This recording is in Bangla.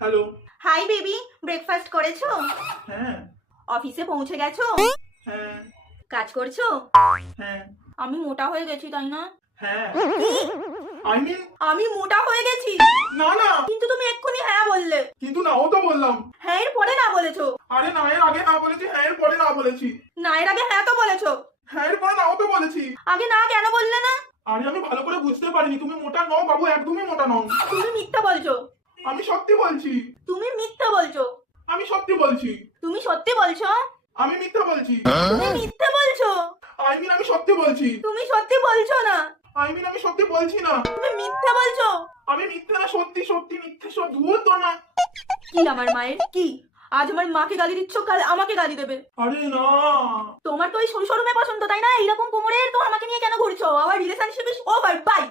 হ্যালো। হাই বেবি, ব্রেকফাস্ট করেছো? হ্যাঁ। অফিসে পৌঁছে গেছো? হ্যাঁ। কাজ করছো? হ্যাঁ। আমি মোটা হয়ে গেছি তাই না? হ্যাঁ। কি? আমি মোটা হয়ে গেছি? না না, কিন্তু তুমি এক্ষুনি হ্যাঁ বললে। কিন্তু নাও তো বললাম। হ্যাঁ এর পরে না বলেছো। আরে না এর আগে না বলেছি, হ্যাঁ এর পরে না বলেছি। না এর আগে হ্যাঁ তো বলেছো। হ্যাঁ এর পরে নাও তো বলেছি। আগে না কেন বললে না? আরে আমি ভালো করে বুঝতে পারিনি, তুমি মোটা নও বাবু, একদমই মোটা নও। তুমি মিথ্যা বলছো। আমি সত্যি বলছি। তুমি মিথ্যা বলছো। আমি সত্যি বলছি। তুমি সত্যি বলছো? আমি মিথ্যা বলছি। তুমি মিথ্যা বলছো। আমি সত্যি বলছি। তুমি সত্যি বলছো না। আমি সত্যি বলছি না। তুমি মিথ্যা বলছো। আমি মিথ্যা না, সত্যি সত্যি মিথ্যে সব দূর তো না। কি আমার মায়ের কি? আজ আমার মাকে গালি দিচ্ছ, কাল আমাকে গালি দেবে। আরে না। তোমার তো ওই সরু সরু মেয়ে পছন্দ তাই না? এইরকম কোমরের তো আমাকে নিয়ে কেন ঘুরছো? আবার রিলেশনশিপ ইজ ওভার, বাই।